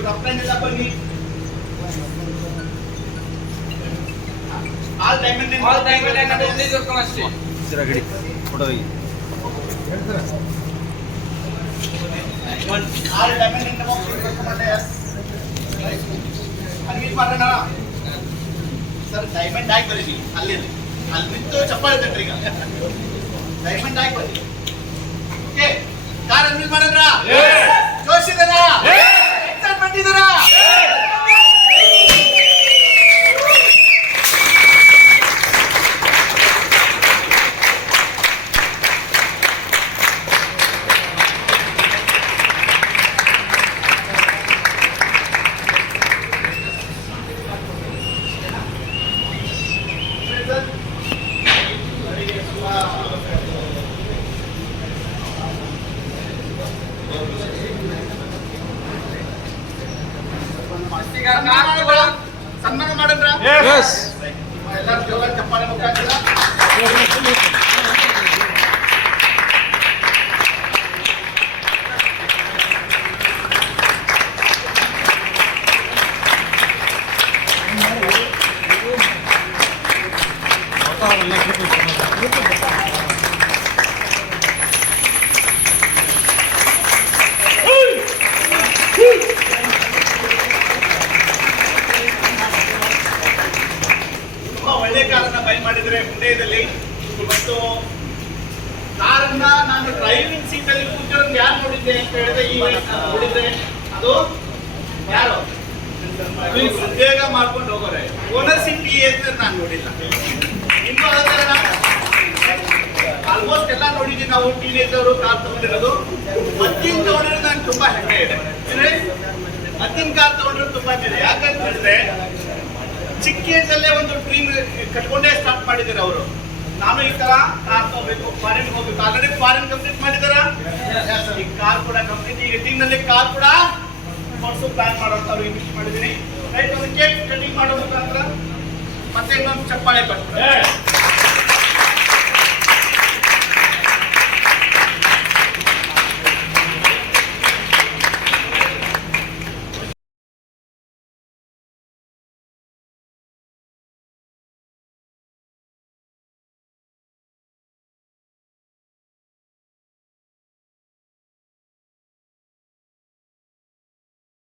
Friend ಎಲ್ಲ ಬನ್ನಿ all diamond all diamond ಅನ್ನೋದು ಒಂದೇ ದೊರಕಲ್ಲ ಅಷ್ಟೇ ಗಡಿ ಫೋಟೋ ತೆಗಿ ಆಲ್ ಡೈಮಂಡ್ ಇಂದ ಹೋಗ್ತಾರೆ ಅನ್ಮೀಟ್ ಮಾಡೋಣ ಸರ್ ಡೈಮಂಡ್ ಆಗಿ ಬರೀರಿ ಅಲ್ಲಿ ಅಲ್ಲಿ ನಿಂತು ಚಪ್ಪಾಳೆ ತಟ್ರಿ ಈಗ ಡೈಮಂಡ್ ಆಗಿ ಬನ್ನಿ ಓಕೆ ಕಾರ್ ಸನ್ಮಾನ ಮಾಡಿದ್ರ? ಎಲ್ಲ ಜೋರಾಗಿ ಚಪ್ಪಾಳೆ ಮುಖಾಂತರ ಒಳ್ಳೆ ಮಾಡಿದರೆ ಹುಂಡೆಯಲ್ಲಿ ಇವತ್ತು ಕಾರನ್ನ ನಾನು ಡ್ರೈವಿಂಗ್ ಸೀಟ್ ಅಲ್ಲಿ ಕೂತಿರೋದು ಯಾರು ನೋಡಿದ್ದೆ ಅಂತ ಹೇಳಿದ್ರೆ ಈ ನೋಡಿದ್ರೆ ಅದು ಯಾರು? ಉದ್ಯೋಗ ಮಾಡ್ಕೊಂಡು ಹೋಗೋರೆ. ಓನರ್ ಈ ಏಜ್ ನಾನು ನೋಡಿಲ್ಲ. ಇನ್ನು ಆಲ್ಮೋಸ್ಟ್ ಎಲ್ಲ ನೋಡಿದ್ದೀವಿ ನಾವು ಟೀನೇಜ್ ಅವರು, ಕಾರ್ ತಗೊಂಡಿರೋದು. ಮತ್ತಿನ ತಗೊಂಡಿರೋದು ನಾನು ತುಂಬಾ ಹೆಮ್ಮೆ ಇದೆ. ಮತ್ತಿನ ಕಾರ್ ತಗೊಂಡಿರೋದು ತುಂಬಾ ಹೆಮ್ಮೆ ಯಾಕಂತ ಹೇಳಿದ್ರೆ ಚಿಕ್ಕ ಏಜಲ್ಲೇ ಒಂದು ಡ್ರೀಮ್ ಕಟ್ಕೊಂಡೇ ಸ್ಟಾರ್ಟ್ ಮಾಡಿದ್ದಾರೆ ಅವರು. ನಾನು ಈ ತರ ಕಾರ್ ತಗೋಬೇಕು ಫಾರಿನ್ ಹೋಗ್ಬೇಕು. ಆಲ್ರೆಡಿ ಫಾರಿನ್ ಕಂಪ್ಲೀಟ್ ಮಾಡಿದಾರ ಈ ಕಾರ್ ಕೂಡ ಕಂಪ್ಲೀಟ್ ಈಗ ಟೀಮ್ನಲ್ಲಿ ಕಾರ್ ಕೂಡ ಮಾಡಿಸೋ ಪ್ಲಾನ್ ಮಾಡೋದು ಅವ್ರು ಇನ್ವೆಸ್ಟ್ ಮಾಡಿದ್ದೀನಿ. ರೈಟ್ ಒಂದು ಕೇಕ್ ಕಟಿಂಗ್ ಮಾಡೋ ಮುಖಾಂತರ ಮತ್ತೆ ಇನ್ನೊಂದು ಚಪ್ಪಾಳೆ ಕೊಟ್ಟು